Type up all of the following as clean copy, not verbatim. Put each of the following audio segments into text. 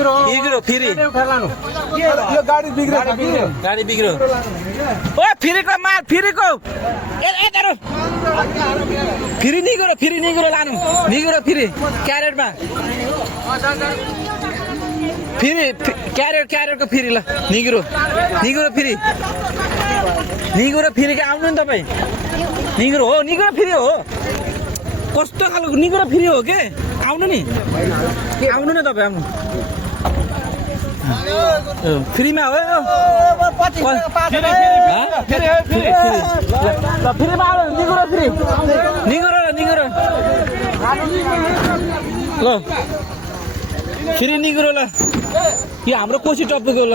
Negro फेरि यो गाडी बिग्रेछ कि गाडी बिग्रो ओ फेरिको मार फेरिको ए तारो फेरि निग्रो लानु निग्रो फेरि क्यारेटमा फेरि क्यारेटको फेरि ल निग्रो फेरि के आउनु नि तपाईँ निग्रो फेरि हो कस्तो खालको निग्रो फेरि हो के आउनु नि आउनु न तपाईँ आउनु फ्रीमा हो फ्रीमा निग्रो ल फेरि निग्रो ल यो हाम्रो कोसी टप्पुको ल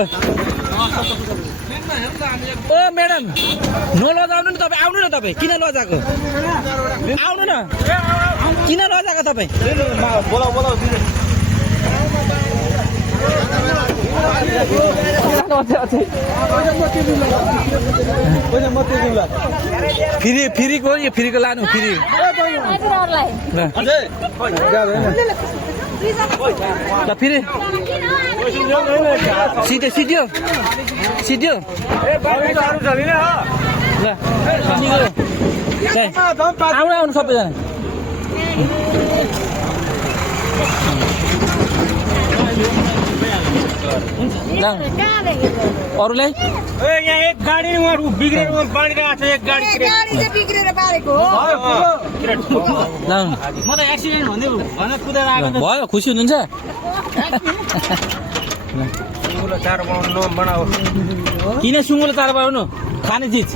ओ म्याडम नलजाउनु नि तपाईँ आउनु न तपाईँ किन लजाएको आउनु न किन लजाएको तपाईँ फेरिको लानु फेरि ल फेरि सिट्यो ल आउनु सबैजना अरूलाई यहाँ एक गाडी बिग्रेर बाँडिरहेको छ एक गाडी बिग्रेर बारेको हो म त एक्सिडेन्ट भन्दै कुदेर आएको भयो खुसी हुनुहुन्छ चारो बनाउनु बनाऊ किन सुँगुलो चारो बनाउनु खाने चिज